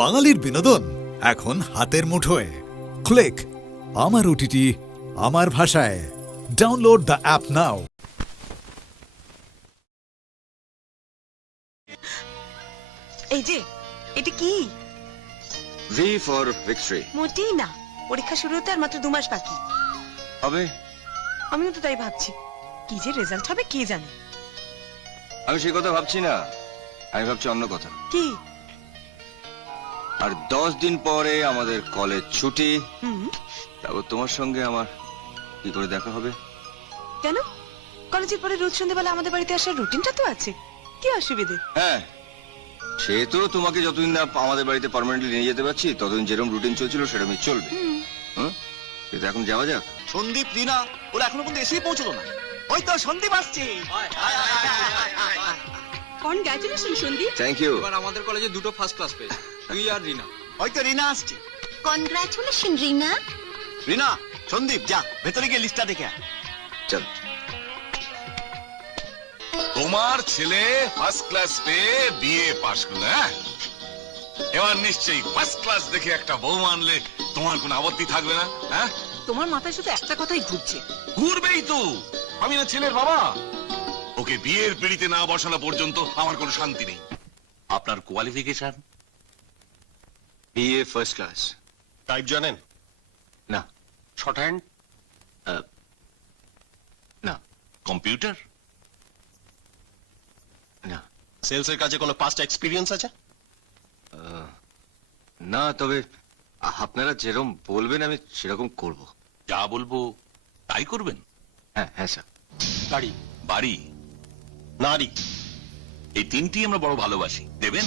বাঙালির বিনোদন এখন হাতের মুঠোয়। ক্লিক আমার ওটিটি, আমার ভাষায়। ডাউনলোড দ্য অ্যাপ নাও। এই যে এটা কি? V for victory. মোটেই না, পরীক্ষা শুরু হতে আর মাত্র 2 মাস বাকি। হবে? আমিও তো তাই ভাবছি, কি যে রেজাল্ট হবে কে জানে। আমি সেই কথা ভাবছি না, আমি ভাবছি অন্য কথা। কি? আর 10 দিন পরে আমাদের কলেজ ছুটি। হুম। তারপর তোমার সঙ্গে আমার কি করে দেখা হবে? কেন? কলেজের পরে রোজ সন্ধ্যাবেলা আমাদের বাড়িতে আসার রুটিনটা তো আছে, কি অসুবিধে? হ্যাঁ, সে তো তোমাকে যতদিন না আমাদের বাড়িতে পার্মানেন্টলি নিয়ে যেতে পারছি ততদিন যেরকম রুটিন চলছিল সেরকমই চলবে। হ্যাঁ, কিন্তু এখন যাওয়া যাক। সন্দীপ, রিনা ওরা এখনো পর্যন্ত এসেই পৌঁছলো না। ওই তো সন্দীপ আসছে। কনগ্রাচুলেশন সন্দীপ। Thank you. এবার আমাদের কলেজে 2টো ফার্স্ট ক্লাস পেয়েছে, তুই আর রিনা। ওই তো রিনা আসছে। কনগ্রাচুলেশন রিনা। রিনা, সন্দীপ যা ভেতরে গিয়ে লিস্টটা দেখে আয়। চল। তোমার ছেলে ফার্স্ট ক্লাস পেয়ে বিএ পাশ করলো, হ্যাঁ? এবার নিশ্চয়ই ফার্স্ট ক্লাস দেখে একটা বউ আনলে তোমার কোনো আপত্তি থাকবে না, হ্যাঁ? তোমার মাথায় শুধু একটা কথাই ঘুরছে। ঘুরবেই তো, আমি না ছেলের বাবা। ওকে বিয়ের পিড়িতে না বসানো পর্যন্ত আমার কোনো শান্তি নেই। আপনার qualification? BA first class. Type জানেন? না। Short hand? না। কম্পিউটার? না। সেলস এর কাজে কোনো পাস্ট এক্সপেরিয়েন্স আছে? না, তবে আপনারা যেরকম বলবেন আমি সেরকম করব। যা বলবো তাই করবেন? হ্যাঁ হ্যাঁ স্যার। গাড়ি, বাড়ি, নারী। এই তিনটি আমরা বড় ভালোবাসি, দেবেন?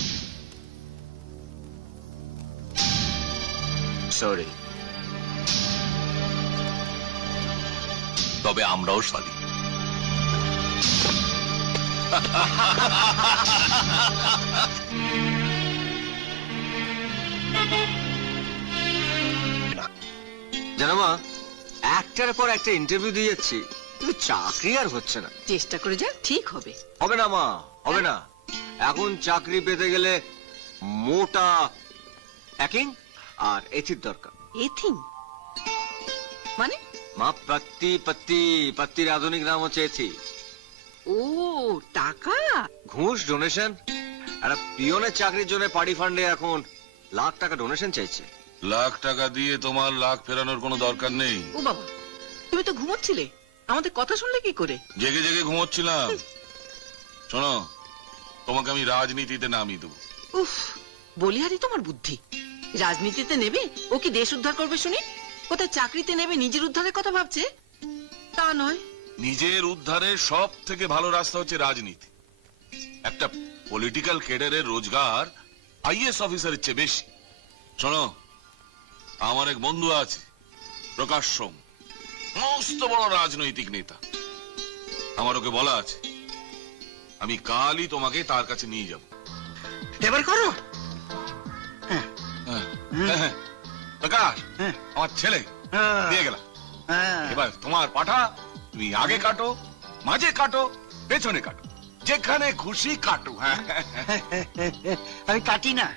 সরি। তবে আমরাও সরি। জানো মা, একটার পর একটা ইন্টারভিউ দিয়ে যাচ্ছি, কিন্তু চাকরি আর হচ্ছে না। চেষ্টা করে যা, ঠিক হবে। হবে না মা, হবে না। এখন চাকরি পেতে গেলে মোটা হ্যাকিং আর এথির দরকার। এথিং মানে? মা, পত্তির আধুনিক নাম হচ্ছে এথি। ও টাকা? ঘুষ, ডোনেশন। একটা পিয়নের চাকরির জন্য পার্টি ফান্ডে এখন লাখ টাকা ডোনেশন চাইছে। লাখ টাকা দিয়ে তোমার লাখ ফেরানোর কোনো দরকার নেই। ও বাবা, তুমি তো ঘুমোচ্ছিলে, আমাদের কথা শুনলে কি করে? জেগে জেগে ঘুমোচ্ছিলাম। শোনো, তোমাকে আমি রাজনীতিতে নামিয়ে দেবো। উফ, বলিহারি তোমার বুদ্ধি। রাজনীতিতে নেবে, ও কি দেশ উদ্ধার করবে শুনি? কোথায় চাকরিতে নেবে নিজের উদ্ধারের কথা ভাবছে? তা নয়। নিজের উদ্ধারের সব থেকে ভালো রাস্তা হচ্ছে রাজনীতি। একটা পলিটিক্যাল ক্যাডারের রোজগার আইএস অফিসারের চেয়ে বেশি। শোনো, আমার এক বন্ধু আছে প্রকাশ সোম, মস্ত বড় রাজনৈতিক নেতা। আমার ওকে বলা আছে আমি কালই তোমাকে তার কাছে নিয়ে যাব। এবার করো। হ্যাঁ, হ্যাঁ, প্রকাশ, আমার ছেলে দিয়ে গেলাম। এবার তোমার পাঠা, তুমি আগে কাটো, মাঝে কাটো, পেছনে কাটো, যেখানে খুশি কাটো। হ্যাঁ, আমি কাটি না,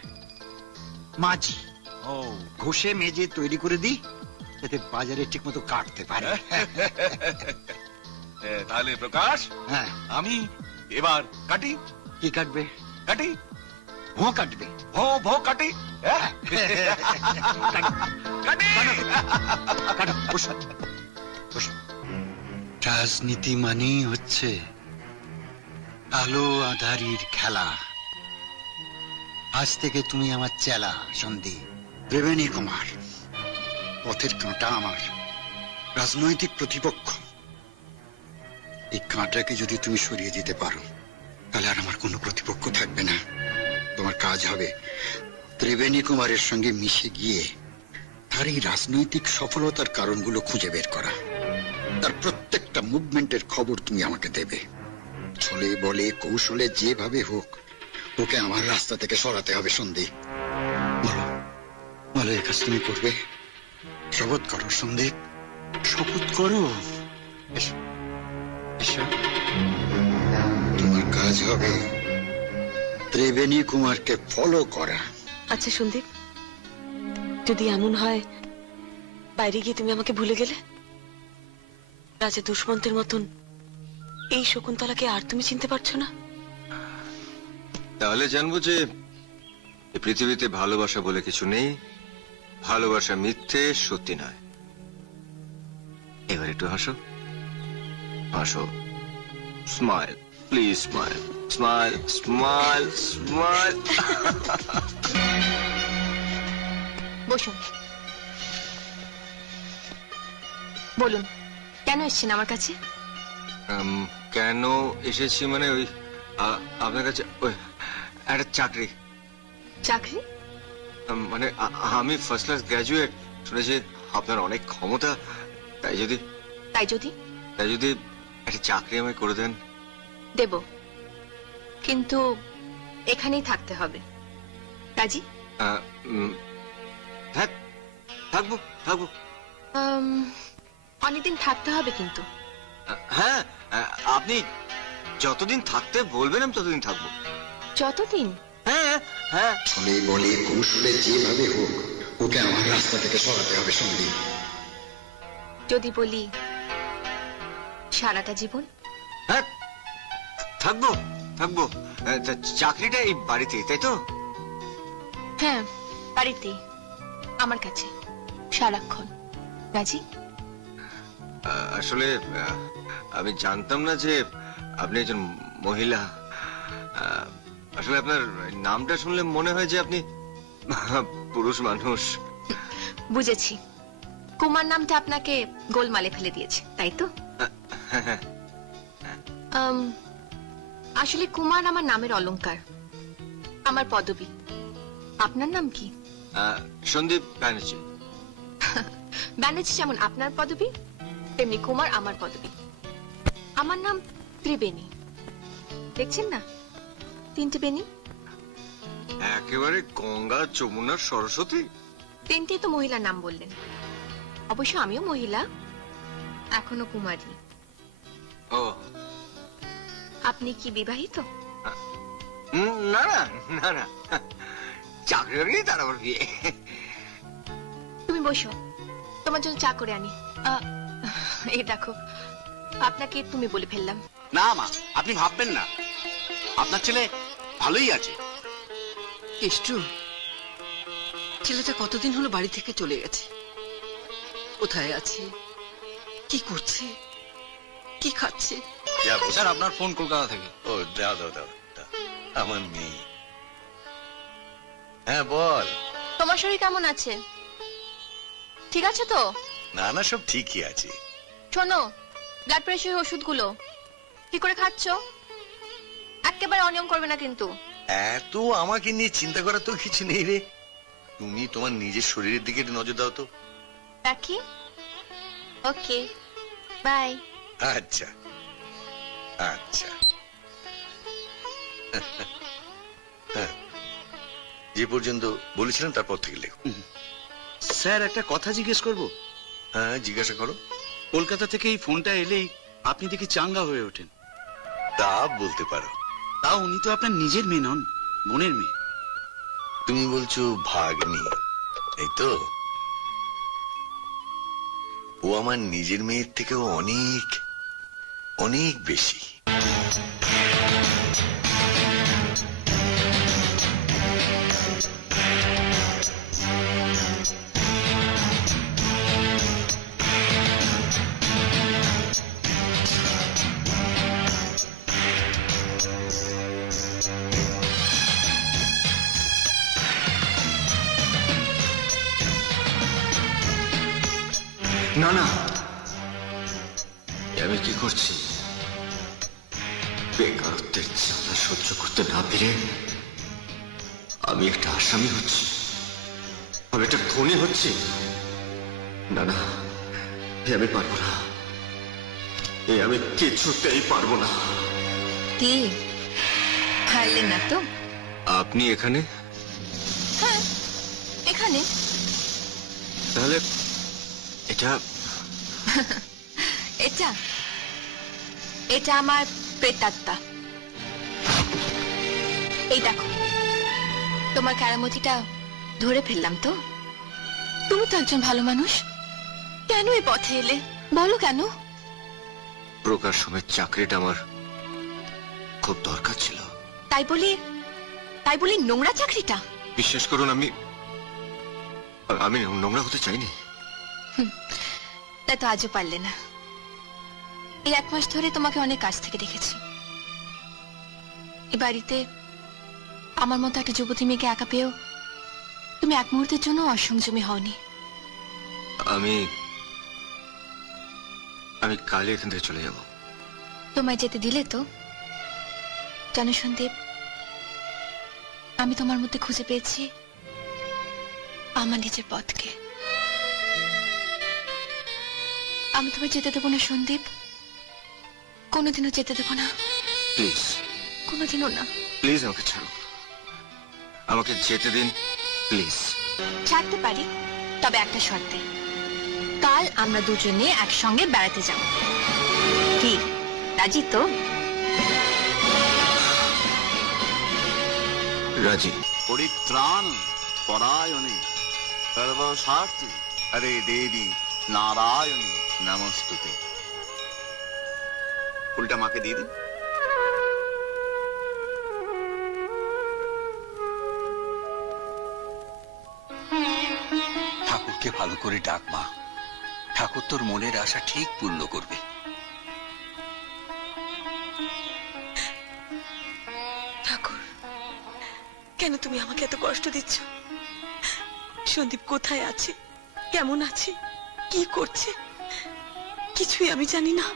মাঝি ও ঘষে মেজে তৈরি করে দিই, যাতে বাজারে ঠিক মতো কাটতে পারে। তাহলে প্রকাশ, হ্যাঁ, আমি এবার কাটি। কি কাটবে? কাটি, ভো কাটবে। ভো ভো কাটি। হ্যাঁ, কাটি। কাটো, বসো, বসো। রাজনীতি মানেই হচ্ছে আলো আধারির খেলা। আজ থেকে তুমি আমার চেলা সন্দীপ, ত্রিবেণী কুমার। পথের কাঁটা আমার, রাজনৈতিক প্রতিপক্ষ। এই কাঁটাকে যদি তুমি সরিয়ে দিতে পারো, তাহলে আর আমার কোনো প্রতিপক্ষ থাকবে না। তোমার কাজ হবে ত্রিবেণী কুমারের সঙ্গে মিশে গিয়ে তার এই রাজনৈতিক সফলতার কারণগুলো খুঁজে বের করা। তার প্রত্যেকটা মুভমেন্টের খবর তুমি আমাকে দেবে। ছলে বলে কৌশলে যেভাবে হোক ওকে আমার রাস্তা থেকে সরাতে হবে। সন্দীপ, বলো বলো, এই কাজ তুমি করবে? শপথ করো সন্দীপ, শপথ করো। এসো, এসো। তোমার কাজ হবে ত্রিবেণী কুমারকে ফলো করা, আচ্ছা সন্দীপ, যদি এমন হয় বাইরে গিয়ে তুমি আমাকে ভুলে গেলে, রাজা দুষ্মন্তের মতন এই শকুন্তলাকে আর তুমি চিনতে পারছো না? তাহলে জানবো যে এই পৃথিবীতে ভালোবাসা বলে কিছু নেই, ভালোবাসা মিথ্যে, সত্যি নয়। এবার একটু হাসো, হাসো, smile, please smile, smile, smile, smile. বসুন। বলুন, কেন এসেছেন আমার কাছে? কেন এসেছি মানে ওই আপনার কাছে ওই একটা চাকরি। চাকরি? মানে আমি ফার্স্ট ক্লাস গ্রাজুয়েট, শুনেছি আপনার অনেক ক্ষমতা, তাই যদি তাই যদি একটা চাকরি আমায় করে দেন। দেব, কিন্তু এখানেই থাকতে হবে। রাজি? থাকবো থাকবো। অনেকদিন থাকতে হবে কিন্তু। হ্যাঁ, আপনি যতদিন থাকতে বলবেন আমি ততদিন থাকবো। যতদিন? হ্যাঁ হ্যাঁ। ছলে বলে কৌশলে যেভাবে হোক ওকে আমার রাস্তা থেকে সরাতে হবে সন্দীপ। যদি বলি সারাটা জীবন? হ্যাঁ, থাকবো থাকবো। চাকরিটা এই বাড়িতে, তাই তো? হ্যাঁ, বাড়িতেই, আমার কাছে, সারাক্ষণ। রাজি? আসলে আমি জানতাম না যে আপনি একজন মহিলা। আসলে আপনার নামটা শুনলে মনে হয় যে আপনি পুরুষ মানুষ। বুঝেছি, কুমার নামটা আপনাকে গোলমালে ফেলে দিয়েছে, তাই তো? আসলে কুমার আমার নামের অলংকার, আমার পদবী। আপনার নাম কি? সন্দীপ ব্যানার্জি। ব্যানার্জি যেমন আপনার পদবী, তেমনি কুমার আমার পদবী। আমার নাম ত্রিবেণী। দেখছেন না, 3টে বেণী। একেবারে গঙ্গা, যমুনা, সরস্বতী। 3টেই তো মহিলার নাম বললেন। অবশ্য আমিও মহিলা, এখনো কুমারী। ও, আপনি কি বিবাহিত? না না না না, চাকরি হয়নি তার আবার বিয়ে। তুমি বসো, তোমার জন্য চা করে আনি। এই দেখো, আপনাকে তুমি বলে ফেললাম। না মা, আপনি ভাববেন না, আপনার ছেলে ভালোই আছে। কেষ্টু, ছেলেটা কতদিন হলো বাড়ি থেকে চলে গেছে। কোথায় আছে, কি করছে, কি খাচ্ছে? স্যার আপনার ফোন কলকাতা থেকে। ও দাও দাও দাও দাও। আমার মেয়ে। হ্যাঁ বল। তোমার শরীর কেমন আছে? ঠিক আছে তো? না না, সব ঠিকই আছে। শোনো, ব্লাড প্রেশারের ওষুধগুলো কি করে খাচ্ছ? একেবারে অনিয়ম করবে না কিন্তু। এত আমাকে নিয়ে চিন্তা করার তো কিছু নেই রে। তুমি তোমার নিজের শরীরের দিকে একটু নজর দাও তো। রাখি? ওকে, বাই। আচ্ছা আচ্ছা। হ্যাঁ, যে পর্যন্ত বলেছিলাম তারপর থেকে লেখো। স্যার, একটা কথা জিজ্ঞেস করব? হ্যাঁ, জিজ্ঞাসা করো। কলকাতা থেকে এই ফোনটা এলেই আপনি দেখি চাঙ্গা হয়ে ওঠেন। তা বলতে পারো। তা উনি তো আপনার নিজের মেয়ে নন, বোনের মেয়ে। তুমি বলছো ভাগ্নি, এই তো? ও আমার নিজের মেয়ের থেকেও অনেক অনেক বেশি। না না, আমি কি করছি? বেকারত্বের জ্বালা সহ্য করতে না পেরে আমি একটা আসামি হচ্ছি, আমি একটা খুনি হচ্ছি। না না, এ আমি পারবো না, এ আমি কিছুতেই পারবো না। কি খাইলে না তো? আপনি এখানে? হ্যাঁ, এখানে। তাহলে এটা এটা এটা আমার প্রেতাত্মা। এই দেখো, তোমার কারামতিটা ধরে ফেললাম তো। তুমি তো একজন ভালো মানুষ, কেন এই পথে এলে বলো কেন? প্রকাশ সময়ের চাকরিটা আমার খুব দরকার ছিল। তাই বলি নোংরা চাকরিটা? বিশ্বাস করুন, আমি নোংরা হতে চাইনি। তাই তো আজও পারলে না। এই 1 মাস ধরে তোমাকে অনেক কাছ থেকে দেখেছি। এ বাড়িতে আমার মতো একটা যুবতী মেয়েকে একা পেয়েও তুমি এক মুহূর্তের জন্য অসংযমী হওনি। আমি কালই এখান থেকে চলে যাব। তোমায় যেতে দিলে তো? জানো সন্দীপ, আমি তোমার মধ্যে খুঁজে পেয়েছি আমার নিজের পথকে। আমি তোমায় যেতে দেবো না সন্দীপ, কোনোদিনও যেতে দেবো না, প্লিজ, কোনোদিনও না। প্লিজ আমাকে ছাড়ুন, আমাকে যেতে দিন প্লিজ। ছাড়তে পারি, তবে একটা শর্তে। কাল আমরা দুজনে একসঙ্গে বেড়াতে যাব। কি রাজি তো? রাজি। পরিত্রাণ পরায়ণে সর্বস্বার্থে হরে দেবী নারায়ণী নমস্তুতে। ফুলটা মাকে দিয়ে দিন। ঠাকুরকে ভালো করে ডাক মা, ঠাকুর তোর মনের আশা ঠিক পূর্ণ করবে। ঠাকুর, কেন তুমি আমাকে এত কষ্ট দিচ্ছ? সন্দীপ কোথায় আছে, কেমন আছে, কি করছে, কিছুই আমি জানি না।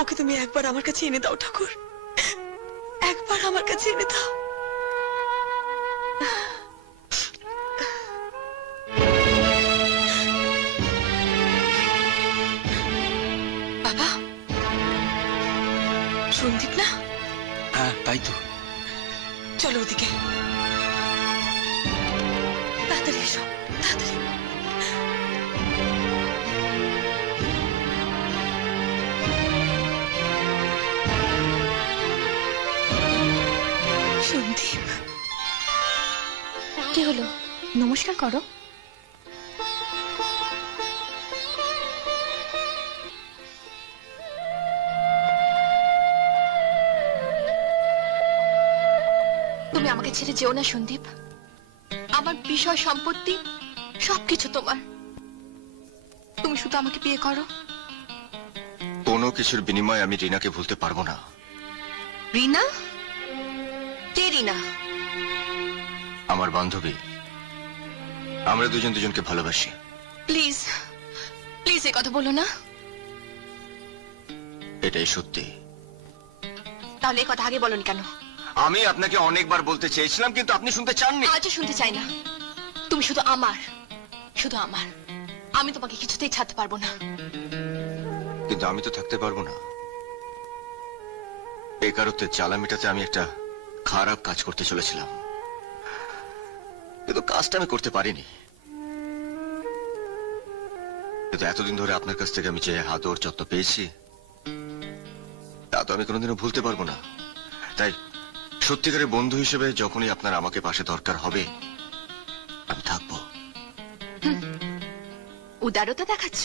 ওকে তুমি একবার আমার কাছে এনে দাও ঠাকুর, একবার আমার কাছে এনে দাও। বাবা, সন্দীপ না? হ্যাঁ তাই তো। চলো ওদিকে, তাড়াতাড়ি এসো, তাড়াতাড়ি। সন্দীপ, কি হলো? নমস্কার করো। তুমি আমাকে ছেড়ে যেও না সন্দীপ। আমার বিষয় সম্পত্তি সবকিছু তোমার। তুমি শুধু আমাকে বিয়ে করো। কোনো কিছুর বিনিময়ে আমি রিনাকে ভুলতে পারবো না। রিনা? কে রিনা? আমার বান্ধবী। আমরা দুজন দুজনকে ভালোবাসি। প্লিজ প্লিজ এ কথা বলো না। এটাই সত্যি। তাহলে এ কথা আগে বলনি কেন? আমি আপনাকে অনেকবার বলতে চেয়েছিলাম, কিন্তু আপনি শুনতে চাননি। আজও শুনতে চাই না। তুমি শুধু আমার, শুধু আমার। আমি তোমাকে কিছুতেই ছাড়তে পারবো না। কিন্তু আমি তো থাকতে পারবো না। বেকারত্বের জ্বালা মেটাতে আমি একটা খারাপ কাজ করতে চলেছিলাম, কিন্তু কাজটা আমি করতে পারিনি। কিন্তু এতদিন ধরে আপনার কাছ থেকে আমি যে আদর যত্ন পেয়েছি, তা তো আমি কোনোদিনও ভুলতে পারবো না। তাই সত্যিকারের বন্ধু হিসেবে যখনই আপনার আমাকে পাশে দরকার হবে, আমি থাকবো। উদারতা দেখাচ্ছ?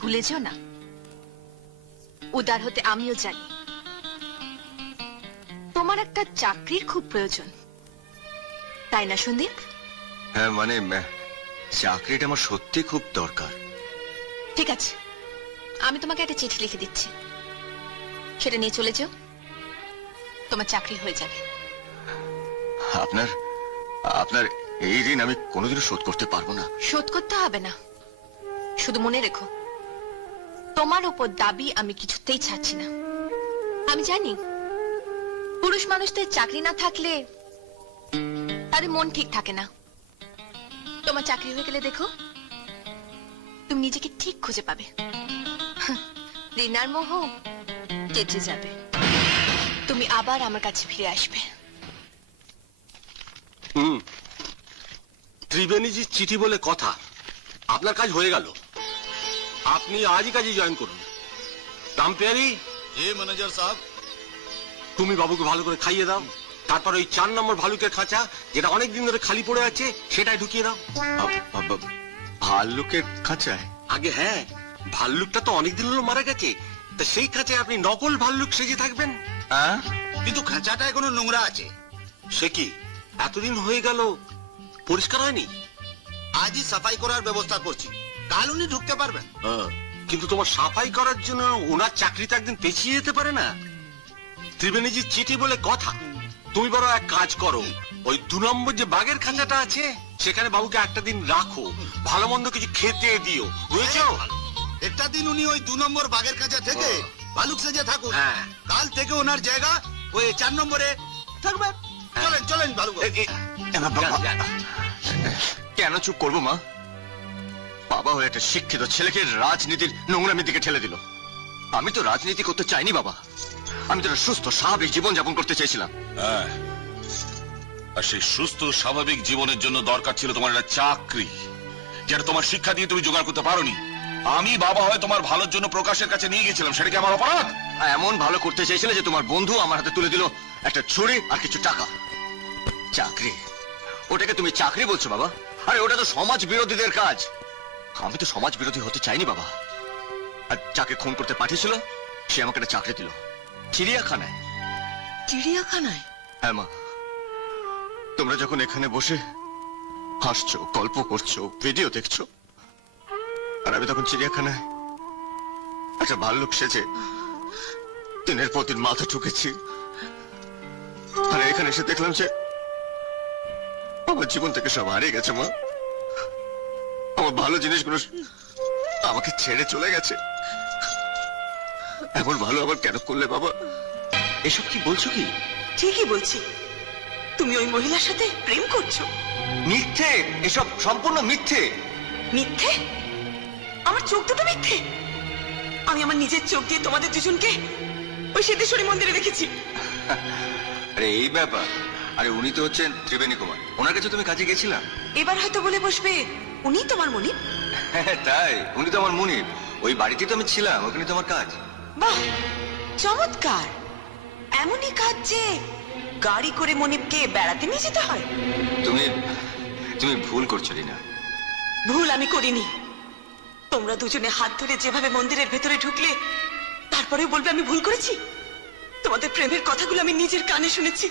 ভুলে যেও না, উদার হতে আমিও জানি। তোমার একটা চাকরির খুব প্রয়োজন, তাই না সন্দীপ? হ্যাঁ, মানে চাকরিটা আমার সত্যি খুব দরকার। ঠিক আছে, আমি তোমাকে একটা চিঠি লিখে দিচ্ছি, সেটা নিয়ে চলে যাও। তোমার চাকরি হয়ে যাবে। আপনার আপনার এই ঋণ আমি কোনোদিনও শোধ করতে পারবো না। শোধ করতে হবে না, শুধু মনে রেখো, তোমার ওপর দাবি আমি কিছুতেই ছাড়ছি না। আমি জানি পুরুষ মানুষদের চাকরি না থাকলে তাদের মন ঠিক থাকে না। তোমার চাকরি হয়ে গেলে দেখো, তুমি নিজেকে ঠিক খুঁজে পাবে। রিনার মোহ কেটে যাবে, তুমি আবার আমার কাছে ফিরে আসবে। ত্রিবেণীজির চিঠি বলে কথা, আপনার কাজ হয়ে গেল। আপনি আজই কাজে জয়েন করুন। রামপিয়ারি, जी मैनेजर साहब। তুমি বাবুকে ভালো করে খাইয়ে দাও। তারপর ওই 4 নম্বর ভালুকের খাঁচা, যেটা অনেকদিন ধরে খালি পড়ে আছে, সেটাই ঢুকিয়ে দাও। ভাল্লুকের খাঁচায়? আগে হ্যাঁ, ভাল্লুকটা তো অনেকদিন হলো মারা গেছে, তা সেই খাঁচায় আপনি নকল ভাল্লুক সেজে থাকবেন। হ্যাঁ, কিন্তু খাঁচাটা এখনো নোংরা আছে। সে কি, এতদিন হয়ে গেল পরিষ্কার হয়নি? আজই সাফাই করার ব্যবস্থা করছি, কাল উনি ঢুকতে পারবেন। কিন্তু তোমার সাফাই করার জন্য ওনার চাকরিতে একদিন পেছিয়ে যেতে পারে না? ত্রিবেণীজির চিঠি বলে কথা। তুমি বড় এক কাজ করো, ওই 2 নম্বর যে বাঘের খাঁচাটা আছে, সেখানে বাবুকে একটা দিন রাখো, ভালো মন্দ কিছু খেতে দিও, বুঝেছো? একটা দিন উনি ওই 2 নম্বর বাগের কাছে থেকে ভালুক সেজে থাকুন, হ্যাঁ। কাল থেকে ওনার জায়গা ওই 4 নম্বরে থাকবে। চলেন চলেন ভালুক। কেন চুপ করবো মা? বাবা হয়ে একটা শিক্ষিত ছেলেকে রাজনীতির নোংরামির দিকে ঠেলে দিল। আমি তো রাজনীতি করতে চাইনি বাবা, আমি তো একটা সুস্থ স্বাভাবিক জীবন যাপন করতে চেয়েছিলাম। হ্যাঁ, আর সেই সুস্থ স্বাভাবিক জীবনের জন্য দরকার ছিল তোমার একটা চাকরি, যেটা তোমার শিক্ষা দিয়ে তুমি জোগাড় করতে পারোনি। আমি বাবা হয়ে তোমার ভালোর জন্য প্রকাশের কাছে নিয়ে গেছিলাম, সেটা কি আমার অপরাধ? এমন ভালো করতে চেয়েছিলে যে তোমার বন্ধু আমার হাতে তুলে দিল একটা ছুরি আর কিছু টাকা। চাকরি? ওটাকে তুমি চাকরি বলছো বাবা? আরে ওটা তো সমাজ বিরোধীদের কাজ। আমি তো সমাজ বিরোধী হতে চাইনি বাবা। আর যাকে খুন করতে পাঠিয়েছিল সে আমাকে একটা চাকরি দিল, চিড়িয়াখানায়। চিড়িয়াখানায়? হ্যাঁ মা, তোমরা যখন এখানে বসে হাসছো, গল্প করছো, ভিডিও দেখছো, আর আমি তখন চিড়িয়াখানায় একটা ভাল্লুক সেজে দিনের পর দিন মাথা ঠুকেছি। আর এখানে এসে দেখলাম যে আমার জীবন থেকে সব হারিয়ে গেছে মা। আমার ভালো জিনিসগুলো আমাকে ছেড়ে চলে গেছে। এমন ভালো আবার কেন করলে বাবা? এসব কি বলছো কি? ঠিকই বলছি, তুমি ওই মহিলার সাথে প্রেম করছো। মিথ্যে, এসব সম্পূর্ণ মিথ্যে। মিথ্যে? আমার চোখ দুটো মিথ্যে? আমি আমার নিজের চোখ দিয়ে তোমাদের দুজনকে ওই সিদ্ধেশ্বরী মন্দিরে দেখেছি। আরে এই ব্যাপার? আরে উনি তো হচ্ছেন ত্রিবেণী কুমার, ওনার কাছে তুমি কাজে গেছিলাম। এবার হয়তো বলে বসবে উনি তোমার মনিব। হ্যাঁ তাই, উনি তো আমার মনিব। ওই বাড়িতেই তো আমি ছিলাম, ওখানে তো আমার কাজ। বাহ, চমৎকার! এমনই কাজ যে গাড়ি করে মনিবকে বেড়াতে নিয়ে যেতে হয়। তুমি তুমি ভুল করছো রিনা। ভুল আমি করিনি। তোমরা দুজনে হাত ধরে যেভাবে মন্দিরের ভেতরে ঢুকলে, তারপরেও বলবে আমি ভুল করেছি? তোমাদের প্রেমের কথাগুলো আমি নিজের কানে শুনেছি,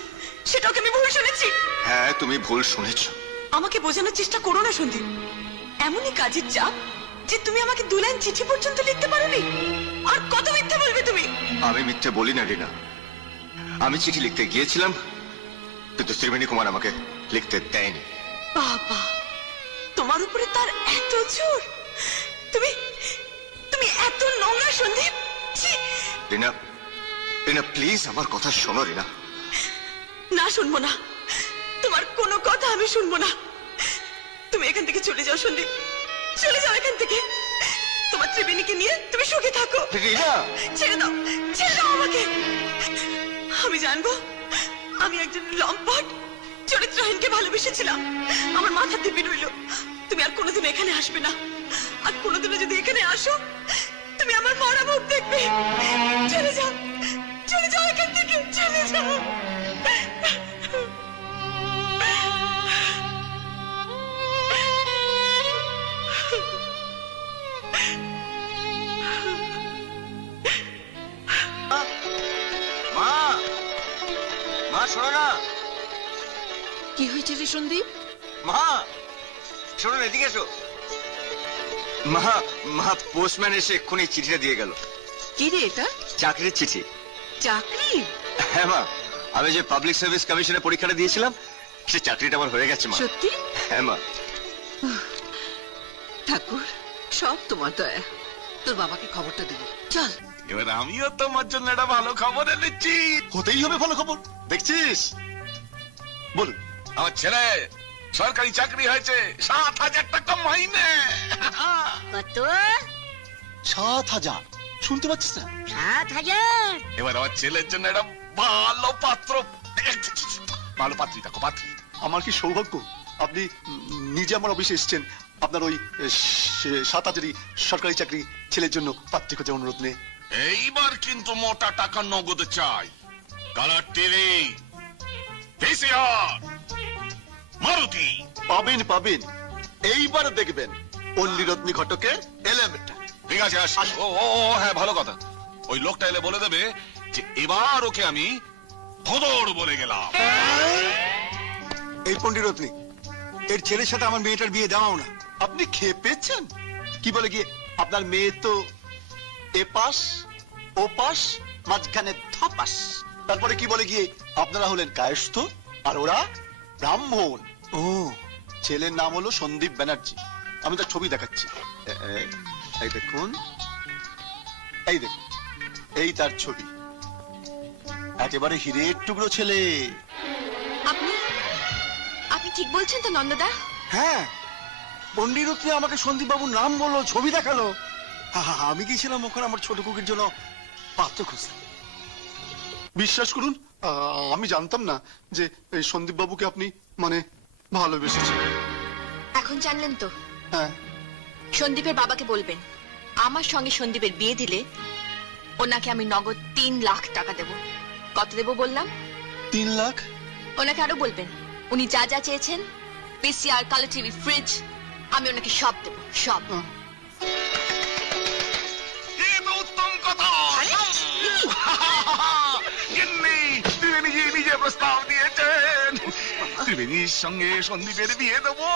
সেটাকে আমি ভুল শুনেছি। হ্যাঁ তুমি ভুল শুনেছো। আমাকে বোঝানোর চেষ্টা করো না সন্দীপ। এমনই কাজের চাপ যে তুমি আমাকে 2 লাইন চিঠি পর্যন্ত লিখতে পারোনি। আর কত মিথ্যে বলবে তুমি? আমি মিথ্যে বলি না রিনা। আমি চিঠি লিখতে গিয়েছিলাম, কিন্তু ত্রিবেণী কুমার আমাকে লিখতে দেয়নি। বাবা, তোমার উপরে তার এত জোর! তুমি তুমি এত নোংরা সন্দীপ! ছি! রিনা, রিনা প্লিজ আমার কথা শোনো রিনা। না, শুনবো না, তোমার কোনো কথা আমি শুনবো না। তুমি এখান থেকে চলে যাও সন্দীপ, চলে যাও এখান থেকে। তোমার ত্রিবেণীকে নিয়ে তুমি সুখে থাকো। রিনা! ছেড়ে দাও, ছেড়ে দাও আমাকে। আমি জানবো আমি একজন লম্পট চরিত্রহীনকে ভালোবেসেছিলাম, আমার মাথা দিব্যি রইল। তুমি আর কোনোদিন এখানে আসবে না, আর কোনোদিনও যদি এখানে আসো তুমি আমার মরা মুখ দেখবে। চলে যাও, চলে যাও এখান থেকে, চলে যাও। মা, মা শোনো না। কি হয়েছে রে সন্দীপ? মা শোনো না, এদিকে এসো। মা, মা পোস্টম্যান এসে এক্ষুনি চিঠিটা দিয়ে গেল। কি রে এটা? চাকরির চিঠি। চাকরি? হ্যাঁ মা, আমি যে পাবলিক সার্ভিস কমিশনে পরীক্ষাটা দিয়েছিলাম, সে চাকরিটা আমার হয়ে গেছে মা। সত্যি? হ্যাঁ মা। ঠাকুর, সব তোমার দয়া। তোর বাবাকে খবরটা দেবো, চল। এবার আমিও তোমার জন্য একটা ভালো খবর এনেছি। হতেই হবে ভালো খবর, দেখছিস? বলুন। আমার ছেলে সরকারি চাকরি হয়েছে, 7,000 টাকা মাইনে। কত? 7,000। শুনতে পাচ্ছিস না? 7,000? এবার আমার ছেলের জন্য একটা ভালো পাত্র, ভালো পাত্রী দেখো, পাত্রী। আমার কি সৌভাগ্য, আপনি নিজে আমার অফিসে এসেছেন। আপনার ওই 7,000 সরকারি চাকরি ছেলের জন্য পাত্রী খোঁজার অনুরোধ নেই। এইবার কিন্তু মোটা টাকা নগদ চাই। Colour TV, VCR Maruti. পাবেন পাবেন, এইবার দেখবেন পল্লীরত্নী ঘটকের এলিমেন্টটা। ঠিক আছে আস। ও ও ও, হ্যাঁ ভালো কথা, ওই লোকটা এলে বলে দেবে যে এবার ওকে আমি ভদর বলে গেলাম। এই পণ্ডিরত্নী, এর ছেলের সাথে আমার মেয়েটার বিয়ে দেওয়াও না। আপনি খেপেছেন? কি বলে গিয়ে আপনার মেয়ে তো এপাশ ওপাশ মাঝখানে ধপাস। তারপরে কি বলে গিয়ে আপনারা হলেন কায়স্থ আর ওরা ব্রাহ্মণ। ও, ছেলের নাম হলো সন্দীপ ব্যানার্জি। আমি তার ছবি দেখাচ্ছি, এই দেখুন, এই দেখুন, এই তার ছবি। একেবারে হীরের টুকরো ছেলে। আপনি আপনি ঠিক বলছেন তো নন্দদা? হ্যাঁ, পণ্ডিরত্নী আমাকে সন্দীপ বাবুর নাম বললো, ছবি দেখালো। আমি গিয়েছিলাম ওখানে আমার ছোট কুকির জন্য পাত্র খুঁজতে। বিশ্বাস করুন, আমি জানতাম না যে এই সন্দীপ বাবুকে আপনি মানে ভালোবেসেছেন। এখন জানলেন তো? হ্যাঁ, সন্দীপের বাবাকে বলবেন আমার সঙ্গে সন্দীপের বিয়ে দিলে ওনাকে আমি নগদ 3 লাখ টাকা দেব। কত দেব বললাম? 3 লাখ। ওনাকে আরো বলবেন উনি যা যা চেয়েছেন, পিসিআর, কালার টিভি, ফ্রিজ, আমি ওনাকে সব দেব, সব। এ তো উত্তম কথা। গিন্নি, ত্রিবেণী জি নিজে প্রস্তাব দিয়েছেন, ত্রিবেণীর সঙ্গে সন্দীপের বিয়ে দেবো।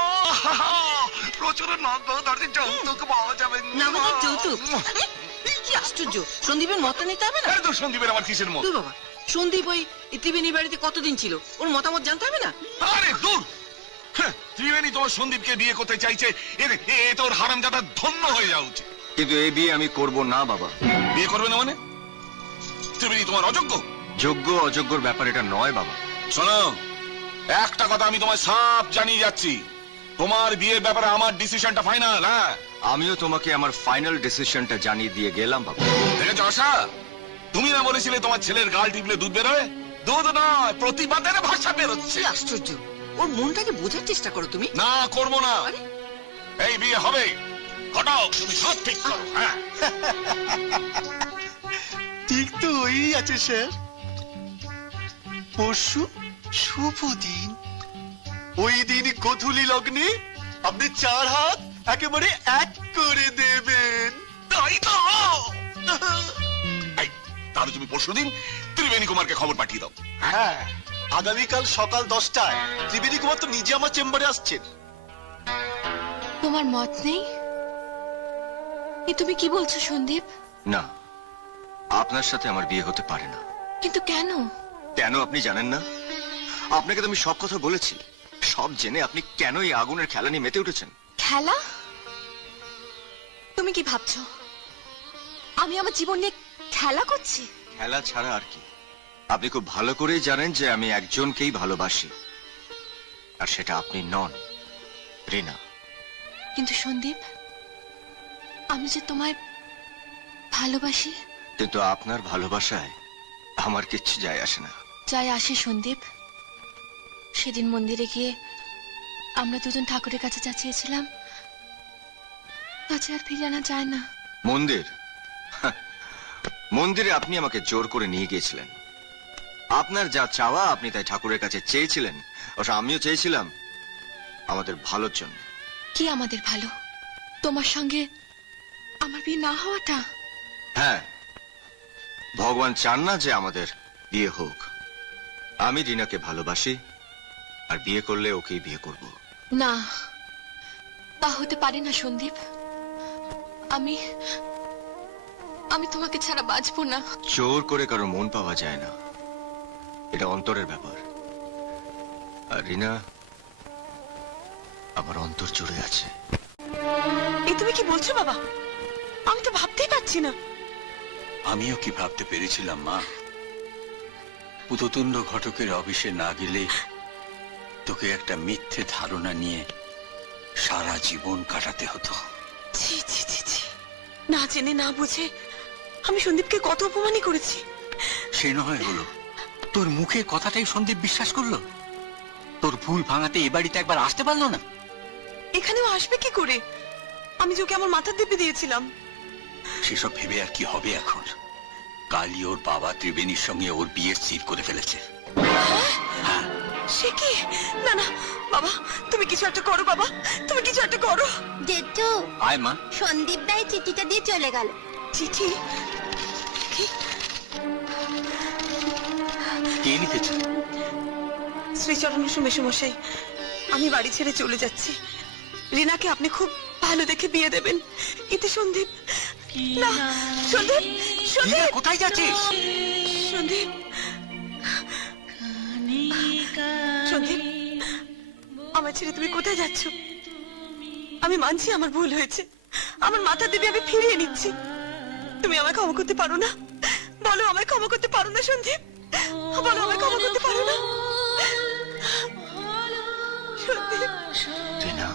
প্রচুর নগদ অর্থে যৌতুক পাওয়া যাবে। নগদের যৌতুক? আরে, কি আশ্চর্য! সন্দীপের মত নিতে হবে না? আরে তো সন্দীপের আবার কিসের মত? তুই বাবা, সন্দীপ ওই ত্রিবেণী বাড়িতে কতদিন ছিল, ওর মতামত জানতে হবে না? আরে দূর, হ্যাঁ, ত্রিবেণী তোমার সন্দীপকে বিয়ে করতে চাইছে, এ তোর হারামজাদা ধন্য হয়ে যাওয়া উচিত। কিন্তু এই বিয়ে আমি করব না বাবা। বিয়ে করবে না মানে? ত্রিবেণী তোমার অযোগ্য? যোগ্য অযোগ্যর ব্যাপার এটা নয় বাবা। শোনো, একটা কথা আমি তোমায় সাফ জানিয়ে যাচ্ছি, তোমার বিয়ের ব্যাপারে আমার ডিসিশনটা ফাইনাল। হ্যাঁ, আমিও তোমাকে আমার ফাইনাল ডিসিশনটা জানিয়ে দিয়ে গেলাম বাবা। দেখেছো আশা, তুমি না বলেছিলে তোমার ছেলের গাল টিপলে দুধ বেরোয়? দুধ নয়, প্রতিবাদের ভাষা বেরোচ্ছে। কি আশ্চর্য! ওর মনটাকে বোঝার চেষ্টা করো তুমি। না, করবো না। আরে, এই বিয়ে হবে। ঘটক, তুমি সব ঠিক করো। হ্যাঁ, ঠিক তো ওই আছে স্যার। পরশু শুভ দিন, ওই দিন গোধূলি লগ্নে আপনি 4 হাত একেবারে এক করে দেবেন। তাই তো। এই, তাহলে তুমি পরশুদিন ত্রিবেণী কুমারকে খবর পাঠিয়ে দাও। হ্যাঁ, আগামীকাল সকাল 10টায় ত্রিবেণী কুমার তো নিজে আমার চেম্বারে আসছেন। তোমার মত নেই? এ তুমি কি বলছো সন্দীপ? না, আপনার সাথে আমার বিয়ে হতে পারে না। কিন্তু কেন? কেন আপনি জানেন না? আপনাকে তো আমি সব কথা বলেছি। সব জেনে আপনি কেন এই আগুনের খেলা নিয়ে মেতে উঠেছেন? খেলা? তুমি কি ভাবছো আমি আমার জীবন নিয়ে খেলা করছি? খেলা ছাড়া আর কি। আপনি খুব ভালো করেই জানেন যে আমি একজনকেই ভালোবাসি, আর সেটা আপনি নন, রিনা। কিন্তু সন্দীপ, আমি যে তোমায় ভালোবাসি। কিন্তু আপনার ভালোবাসায় আমার কিচ্ছু যায় আসে না। যাই আসে সন্দীপ। সেদিন মন্দিরে গিয়ে আমরা দুজন ঠাকুরের কাছে যাচ্ছিলাম, কাছে আর ফিরে আনা যায় না। মন্দির? হাহ, মন্দিরে আপনি আমাকে জোর করে নিয়ে গিয়েছিলেন। আপনার যা চাওয়া আপনি তাই ঠাকুরের কাছে চেয়েছিলেন, অবশ্য আমিও চেয়েছিলাম আমাদের ভালোর জন্য। কি আমাদের ভালো? তোমার সঙ্গে আমার বিয়ে না হওয়াটা? হ্যাঁ, ভগবান চান না যে আমাদের বিয়ে হোক। আমি রিনাকে ভালোবাসি, আর বিয়ে করলে ওকেই বিয়ে করব। না, তা হতে পারে না সন্দীপ। আমি আমি তোমাকে ছাড়া বাঁচবো না। জোর করে কারো মন পাওয়া যায় না, এটা অন্তরের ব্যাপার। আর রিনা আমার অন্তর জুড়ে আছে। এ তুমি কি বলছো বাবা? আমি তো ভাবতেই পারছি না। আমিও কি ভাবতে পেরেছিলাম মা, পুততুণ্ড ঘটকের অফিসে না গেলে তোকে একটা মিথ্যে ধারণা নিয়ে সারা জীবন কাটাতে হতো। ছি ছি ছি ছি, না জেনে না বুঝে আমি সন্দীপকে কত অপমানই করেছি। সে নয় হলো, তোর মুখে কথাটাই সন্দীপ বিশ্বাস করলো। তোর ভুল ভাঙাতে এ বাড়িতে একবার আসতে পারলো না। এখানেও আসবে কি করে? আমি যে ওকে আমার মাথার দিব্যি দিয়েছিলাম। সেসব ভেবে আর কি হবে এখন? কালই ওর বাবা ত্রিবেণীর সঙ্গে ওর বিয়ের স্থির করে ফেলেছে। হ্যাঁ, সে কি? না না বাবা, তুমি কিছু একটা করো বাবা, তুমি কিছু একটা করো। জেঠু আয় মা। সন্দীপ ভাই চিঠিটা দিয়ে চলে গেল। চিঠি? কি? কে লিখেছে? শ্রীচরণ সুমেশু মশাই, আমি বাড়ি ছেড়ে চলে যাচ্ছি। রিনাকে আপনি খুব ভালো দেখে বিয়ে দেবেন। এতে সন্দীপ না, সন্দীপ, সন্দীপ কোথায় যাচ্ছিস? সন্দীপ, সন্দীপ, আমার ছেড়ে তুমি কোথায় যাচ্ছ? আমি মানছি আমার ভুল হয়েছে, আমার মাথা দেবী আমি ফিরিয়ে নিচ্ছি। তুমি আমায় ক্ষমা করতে পারো না? বলো আমায় ক্ষমা করতে পারো না সন্দীপ? বলো আমায় ক্ষমা করতে পারো না? সন্দীপ, রিনা,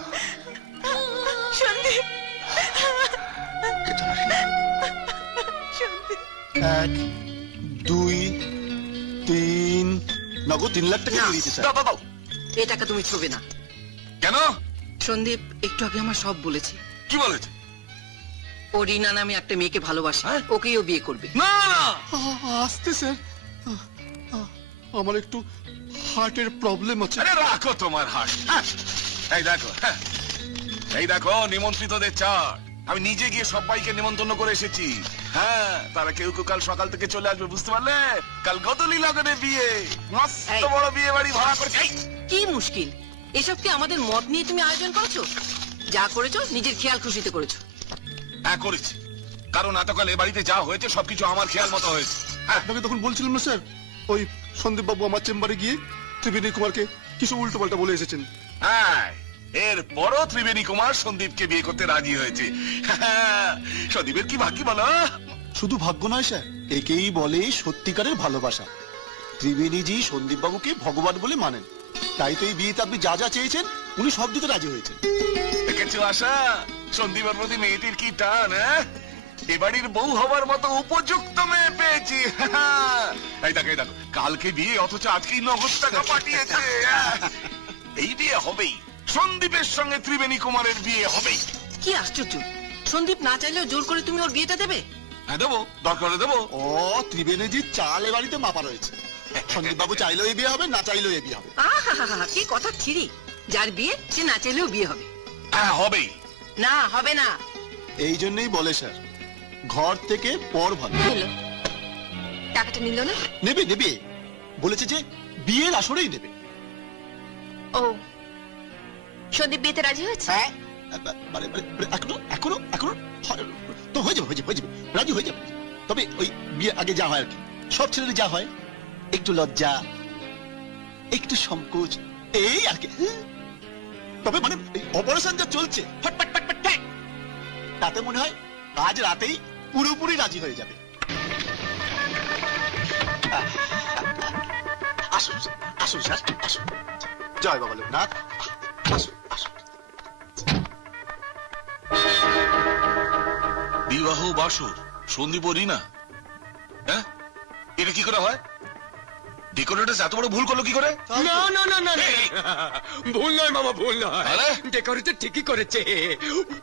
সন্দীপ, কেঁদো না, রিনা। সন্দীপ। 1 2 3 নগদ 3 লাখ টাকা না। দিয়ে দিতে স্যার। দাও, দাও, দাও। এ টাকা তুমি ছোবে না। কেন? সন্দীপ একটু আগে আমার সব বলেছে। কি বলেছে? ও রিনা নামে একটা মেয়েকে ভালোবাসে, হ্যাঁ? ওকেও বিয়ে করবে। না না, আসতে স্যার, আমার একটু হার্টের প্রবলেম আছে। আরে রাখো তোমার হাট। এই দেখো, এই দেখো নিমন্ত্রিতদের চার্ট। আমি নিজে গিয়ে সবাইকে নিমন্ত্রণ করে এসেছি। হ্যাঁ, তারা কেউ কেউ কাল সকাল থেকে চলে আসবে, বুঝতে পারলে? কাল গদলি লগনে বিয়ে, মস্ত এই। বড় বিয়ে বাড়ি ভাড়া করেছে। এই, কি মুশকিল, এসব কি আমাদের মত নিয়ে তুমি আয়োজন করেছো? যা করেছো নিজের খেয়াল খুশিতে করেছো। হ্যাঁ করেছি, কারণ এতকাল এ বাড়িতে যা হয়েছে সবকিছু আমার খেয়াল মতো হয়েছে। হ্যাঁ, আপনাকে তখন বলছিলাম না স্যার, ওই সন্দীপ বাবু আমার চেম্বারে গিয়ে ত্রিবেণী কুমারকে কিছু উল্টো পাল্টা বলে এসেছেন। হ্যাঁ, এর পরও ত্রিবেণী কুমার সন্দীপকে বিয়ে করতে রাজি হয়েছে। সন্দীপের কি ভাগ্য বলো? শুধু ভাগ্য নয় স্যার, একেই বলে সত্যিকারের ভালোবাসা। ত্রিবেণীজি সন্দীপ বাবুকে ভগবান বলে মানেন, তাই তো এই বিয়েতে আপনি যা যা চেয়েছেন উনি সব দিতে রাজি হয়েছেন। দেখেছো আশা, সন্দীপের প্রতি মেয়েটির কি টান? এ বাড়ির বউ হবার মতো উপযুক্ত মেয়ে পেয়েছি। এই দেখো, এই দেখো, কালকে বিয়ে অথচ আজকেই নগদ টাকা পাঠিয়েছে। এই বিয়ে হবেই, সন্দীপের সঙ্গে ত্রিবেণী কুমারের বিয়ে হবেই। কি আশ্চর্য, সন্দীপ না চাইলেও জোর করে তুমি ওর বিয়েটা দেবে? হ্যাঁ দেবো, দরকার হলে দেবো। ও ত্রিবেণীজির চাল এ বাড়িতে মাপা রয়েছে, সন্দীপ বাবু চাইলেও এই বিয়ে হবে, না চাইলেও এই বিয়ে হবে। আহা, কি কথা ছিরি! যার বিয়ে সে না চাইলেও বিয়ে হবে। হ্যাঁ হবেই। না, হবে না। এই জন্যই বলে স্যার, ঘর থেকে পর ভালো। নিল টাকাটা নিল না? নেবে নেবে বলেছে যে বিয়ের আসরেই নেবে। ও, সন্দীপ বিয়েতে রাজি হয়েছে? মানে এখনো এখনো এখনো তো হয়ে যাবে, হয়ে যাবে, রাজি হয়ে যাবে। তবে ওই বিয়ে আগে যা হয় আর কি, সব ছেলেদের যা হয়, একটু লজ্জা, একটু সংকোচ, এই আর কি। তবে মানে অপারেশন যা চলছে ফটফট ফটফট ফট, তাতে মনে হয় আজ রাতেই পুরোপুরি রাজি হয়ে যাবে। আসুন আসুন স্যার, আসুন। জয় বাবা লোকনাথ, আসুন আসুন। বিবাহ বাসর সন্দীপ ও রিনা, হ্যাঁ এটা কি করে হয়? ডেকোরেটর এত বড় ভুল করলো কি করে? না না না না না। এই, ভুল নয় মামা, ভুল নয়। আরে? ডেকোরেটর ঠিকই করেছে,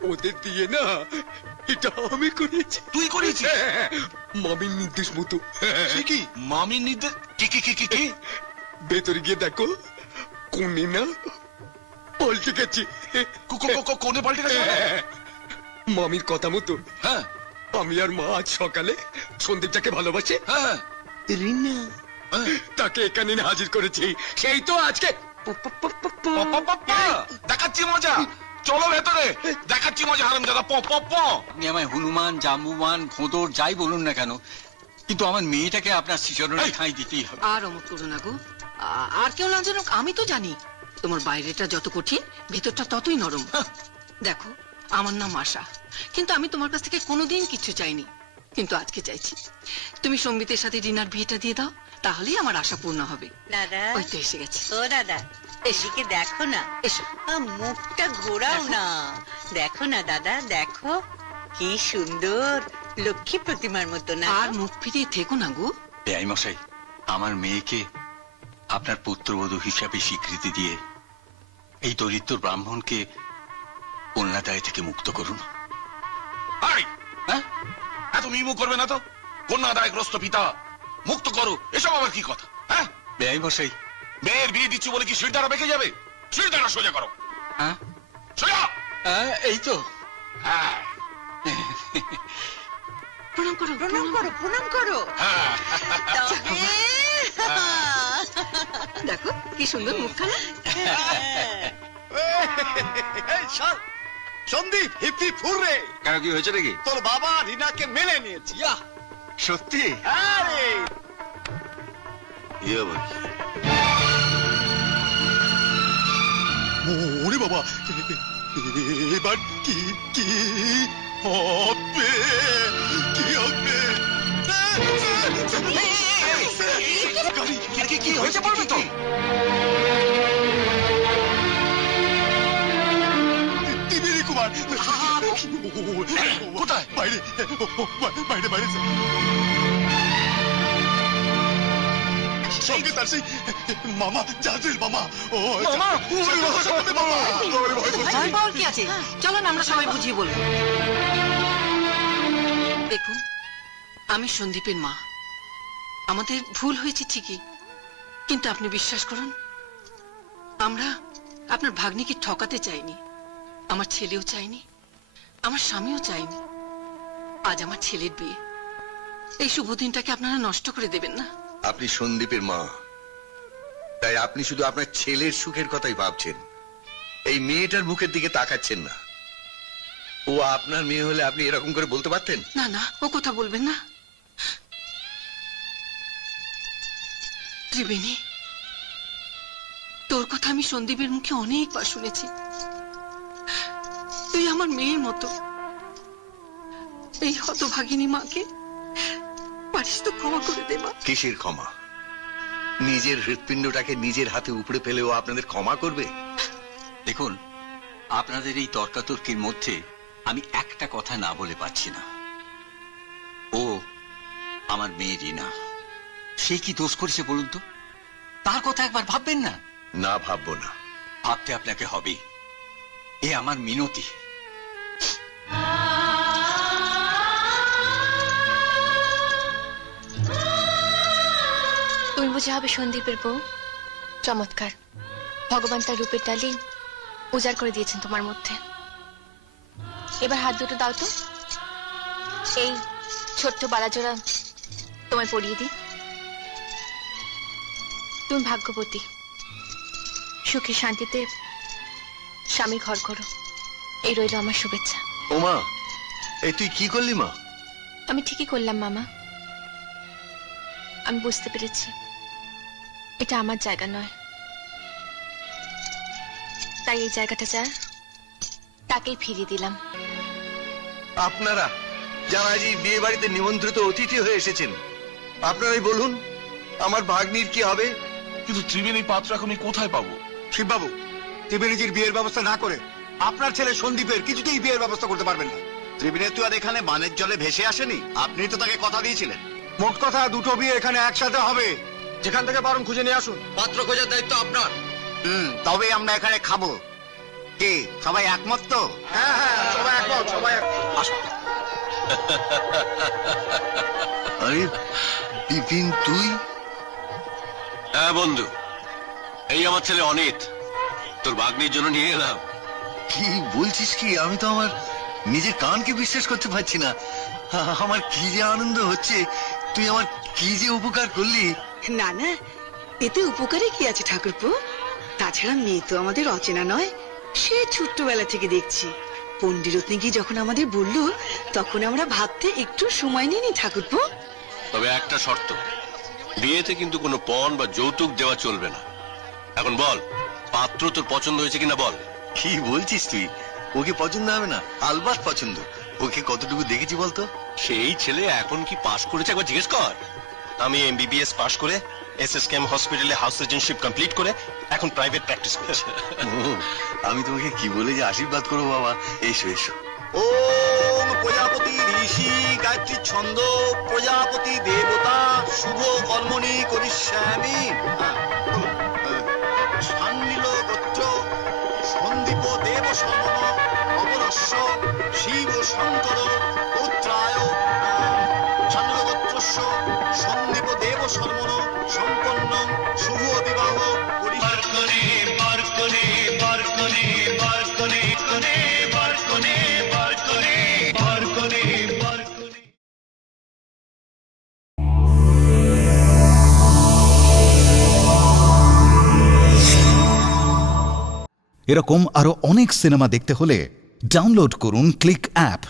ওদের দিয়ে না এটা আমি করেছি। তুই করেছিস? হ্যাঁ, মামির নির্দেশ মতো। সে কি মামির নির্দেশ? কি কি কি কি কি? ভেতরে গিয়ে দেখো, কোনে না পাল্টে গেছে। কোনে পাল্টে গেছে? মামির কথা মতো হ্যাঁ আমি আর মা আজ সকালে সন্দীপ যাকে ভালোবাসে হ্যাঁ রিনা, হ্যাঁ। তাকে এখানে এনে হাজির করেছি। সেই তো আজকে দেখাচ্ছি মজা, চলো ভেতরে দেখাচ্ছি মজা। হারামজাদা প প প। আপনি আমায় হনুমান, জাম্বুমান, খোঁদর যাই বলুন না কেন, কিন্তু আমার মেয়েটাকে আপনার শ্রীচরণে ঠাঁই দিতেই হবে। আর অমত করো না গো, আর কেউ না জানুক, আমি তো জানি তোমার বাইরেটা যত কঠিন ভেতরটা ততই নরম। দেখো, আমার নাম আশা, কিন্তু আমি তোমার কাছ থেকে কোনোদিন কিছু চাইনি, কিন্তু আজকে চাইছি। তুমি সম্বিতের সাথে রিনার বিয়েটা দিয়ে দাও, তাহলেই আমার আশা পূর্ণ হবে। দাদা, ওই তো এসে গেছে। ও দাদা, এদিকে দেখো না, এসো। মুখটা ঘোরাও না। দেখো না দাদা, দেখো কি সুন্দর, লক্ষ্মী প্রতিমার মতো না? আর মুখ ফিরিয়ে থেকো না গো। বেআই মশাই, আমার মেয়েকে আপনার পুত্রবধূ হিসাবে স্বীকৃতি দিয়ে এই দরিদ্র ব্রাহ্মণকে কন্যাদায় থেকে মুক্ত করুন। এই, হ্যাঁ এত মিমু করবে না তো। কন্যাদায়গ্রস্ত পিতা মুক্ত করো, এসব আবার কি কথা? হ্যাঁ বেআই মশাই, মেয়ের বিয়ে দিচ্ছি বলে কি শির দ্বারা বেঁকে যাবে? শির দ্বারা সোজা করো। হ্যাঁ? সোজা। এই তো। হ্যাঁ প্রণাম করো, প্রণাম করো, প্রণাম করো। হ্যাঁ। তবে দেখো কি সুন্দর মুখখানা। এই শোন, সন্দীপ হিপ হিপ হুররে। কেন, কি হয়েছে নাকি? তোর বাবা রিনাকে মেনে নিয়েছি। সত্যি? আরে ইয়ে আবার কি? ওরে বাবা, এবার কি কি হবে? কি হবে? কি হয়েছে বলবে তো? ত্রিবেণী কুমার কোথায়? বাইরে, বাইরে বাইরে সঙ্গে তার সেই মামা, জাজের মামা। ও মামা? ওরে বাবা, সঙ্গে মামা। ওরে বাবা, ভয় পাওয়ার কি আছে? চলো না আমরা সবাই বুঝিয়ে বলবো। দেখুন, আমি সন্দীপের মা। আমাদের ভুল হয়েছে ঠিকই, কিন্তু আপনি বিশ্বাস করুন, আমরা আপনার ভাগ্নিকে ঠকাতে চাইনি। আমার ছেলেও চাইনি, আমার স্বামীও চাইনি। আজ আমার ছেলের বিয়ে, এই শুভ দিনটাকে আপনারা নষ্ট করে দেবেন না। আপনি সন্দীপের মা, তাই আপনি শুধু আপনার ছেলের সুখের কথাই ভাবছেন, এই মেয়েটার মুখের দিকে তাকাচ্ছেন না। ও আপনার মেয়ে হলে আপনি এরকম করে বলতে পারতেন? না না, ও কথা বলবেন না। ত্রিবেণী, তোর কথা আমি সন্দীপের মুখে অনেকবার শুনেছি। তুই আমার মেয়ের মতো। এই হতভাগিনী মাকে পারিস তো ক্ষমা করে দে মা। কিসের ক্ষমা? নিজের হৃৎপিণ্ডটাকে নিজের হাতে উপড়ে ফেলেও আপনাদের ক্ষমা করবে? দেখুন, আপনাদের এই তর্কাতর্কির মধ্যে আমি একটা কথা না বলে পারছি না। ও আমার মেয়ে রিনা, সে কি দোষ করেছে বলুন তো? তার কথা একবার ভাববেন না? না, ভাববো না। ভাবতে আপনাকে হবে। এ আমার মিনতি। তুমি বুঝে হবে সন্দীপের বউ। চমৎকার, ভগবান তার রূপের তালি উজাড় করে দিয়েছেন তোমার মধ্যে। এবার হাত দুটো দাও তো, এই ছোট্ট বালাজোড়া তোমায় পরিয়ে দিই। তুমি ভাগ্যবতী, সুখে শান্তিতে স্বামী ঘর করো, এই রইল আমার শুভেচ্ছা। ও মা, এই তুই কি করলি মা? আমি ঠিকই করলাম মামা। আমি বুঝতে পেরেছি এটা আমার জায়গা নয়, তাই এই জায়গাটা যার তাকেই ফিরিয়ে দিলাম। আপনারা যারা আজ এই বিয়ে বাড়িতে নিমন্ত্রিত অতিথি হয়ে এসেছেন, আপনারাই বলুন আমার ভাগ্নির কি হবে? কিন্তু ত্রিবেণী পাত্র এখন কোথায় পাবো? শিববাবু, ত্রিবেণীজির বিয়ের ব্যবস্থা না করে আপনার ছেলে সন্দীপের কিছুতেই বিয়ের ব্যবস্থা করতে পারবেন না। ত্রিবেণী তো আর এখানে বানের জলে ভেসে আসেনি, আপনি তো তাকে কথা দিয়েছিলেন। মোট কথা দুটো বিয়ে এখানে একসাথে হবে। যেখান থেকে পারুন খুঁজে নিয়ে আসুন। পাত্র খোঁজার দায়িত্ব আপনার। তবে আমরা এখানে খাবো। কে সবাই একমত তো? হ্যাঁ হ্যাঁ, সবাই একমত, সবাই আসুন। আরে বিপিন, তুই? হ্যাঁ বন্ধু, এই আমার ছেলে অনিত, তোর ভাগ্নির জন্য নিয়ে এলাম। কি বলছিস কি? আমি তো আমার নিজের কানকে বিশ্বাস করতে পারছি না। আমার কি যে আনন্দ হচ্ছে, তুই আমার কি যে উপকার করলি। না না, এতে উপকারে কি আছে ঠাকুরপো? তাছাড়া মেয়ে তো আমাদের অচেনা নয়, সে ছোট্টবেলা থেকে দেখছি। পণ্ডিরত্নী কি যখন আমাদের বললো, তখন আমরা ভাবতে একটু সময় নিইনি ঠাকুরপো। তবে একটা শর্ত, বিয়েতে কিন্তু কোনো পণ বা যৌতুক দেওয়া চলবে না। এখন বল, পাত্র তোর পছন্দ হয়েছে কিনা বল। কি বলছিস তুই? ওকে পছন্দ হবে না? আলবাত পছন্দ। ওকে কতটুকু দেখেছি বলতো? সেই ছেলে এখন কি পাশ করেছে একবার জিজ্ঞেস কর। আমি এমবিবিএস পাশ করে এসএসকেএম হসপিটালে হাউস সার্জনশিপ কমপ্লিট করে এখন প্রাইভেট প্র্যাকটিস করছি। আমি তোমাকে কি বলে যে আশীর্বাদ করবো বাবা। এসো এসো। ওম প্রজাপতি ঋষি গায়ত্রী ছন্দ প্রজাপতি দেবতা শুভ কর্মণি করিষ্যামি। সান্নিল গোত্র সন্দীপ দেব শর্মণ অপরস্য শিব শঙ্কর পুত্রায় সান্নিল গোত্রস্য সন্দীপ দেব শর্মণ সম্পন্ন শুভ বিবাহ এরকম আরো অনেক সিনেমা দেখতে হলে ডাউনলোড করুন ক্লিক অ্যাপ।